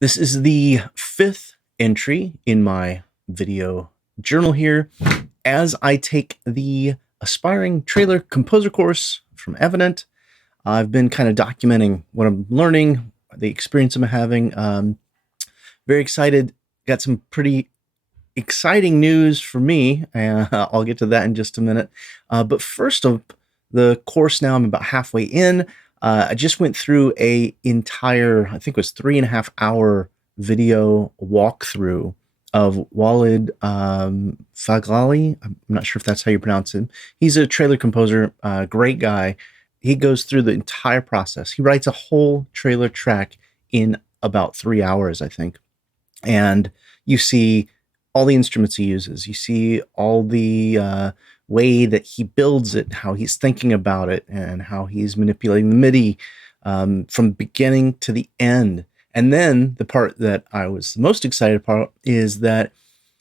This is the fifth entry in my video journal here as I take the Aspiring Trailer Composer course from Evident. I've been kind of documenting what I'm learning, the experience I'm having. Very excited. Got some pretty exciting news for me. I'll get to that in just a minute. But first up, the course now, I'm about halfway in. I just went through a entire, I think it was 3.5 hour video walkthrough of Walid Faghali. I'm not sure if that's how you pronounce him. He's a trailer composer, great guy. He goes through the entire process. He writes a whole trailer track in about 3 hours, I think. And you see all the instruments he uses. You see all the way that he builds it, how he's thinking about it, and how he's manipulating the MIDI from beginning to the end. And then the part that I was the most excited about is that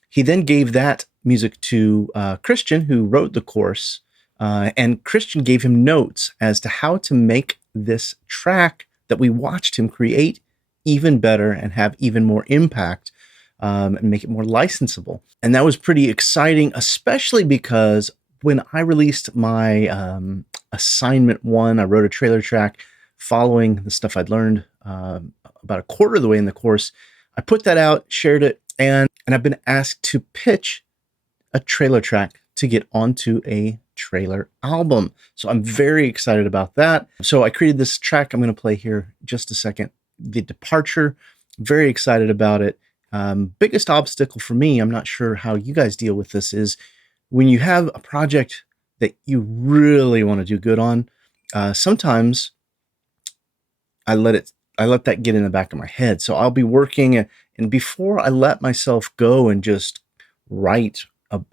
he then gave that music to Christian, who wrote the course, and Christian gave him notes as to how to make this track that we watched him create even better and have even more impact, and make it more licensable. And that was pretty exciting, especially because when I released my assignment one, I wrote a trailer track following the stuff I'd learned about a quarter of the way in the course. I put that out, shared it, and I've been asked to pitch a trailer track to get onto a trailer album. So I'm very excited about that. So I created this track I'm going to play here in just a second. The Departure, very excited about it. Biggest obstacle for me, I'm not sure how you guys deal with this, is when you have a project that you really want to do good on, sometimes I let that get in the back of my head. So I'll be working, and before I let myself go and just write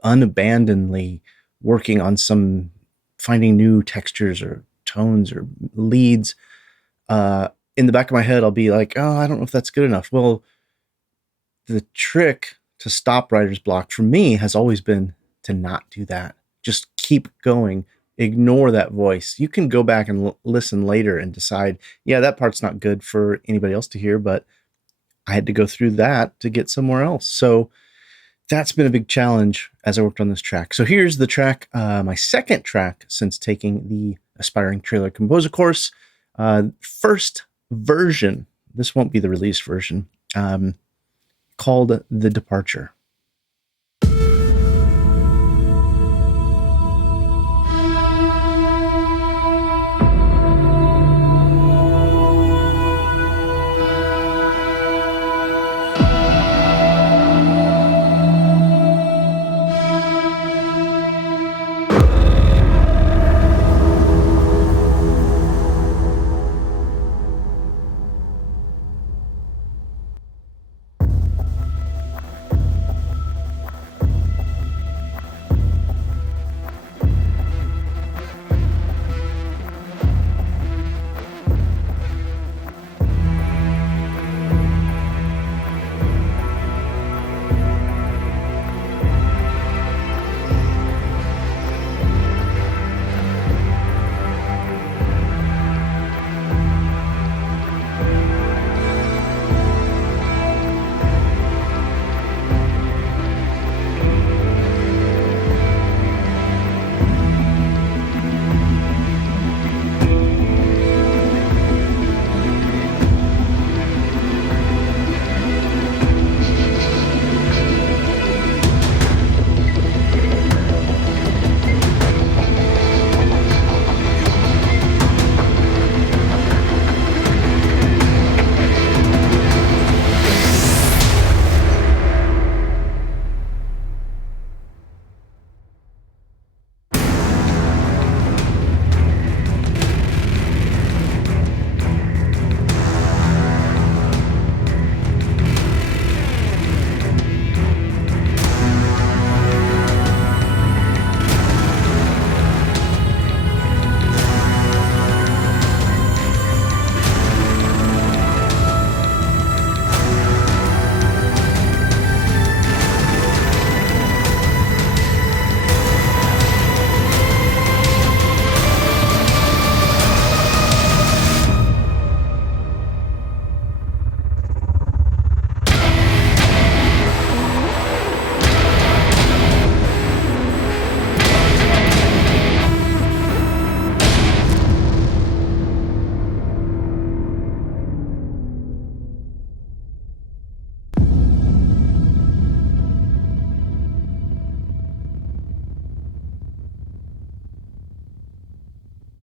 unabandonedly, working on finding new textures or tones or leads, in the back of my head, I'll be like, oh, I don't know if that's good enough. Well, the trick to stop writer's block for me has always been to not do that. Just keep going. Ignore that voice. You can go back and listen later and decide, yeah, that part's not good for anybody else to hear, but I had to go through that to get somewhere else. So that's been a big challenge as I worked on this track. So here's the track, my second track since taking the Aspiring Trailer Composer course. First version, this won't be the released version, called The Departure.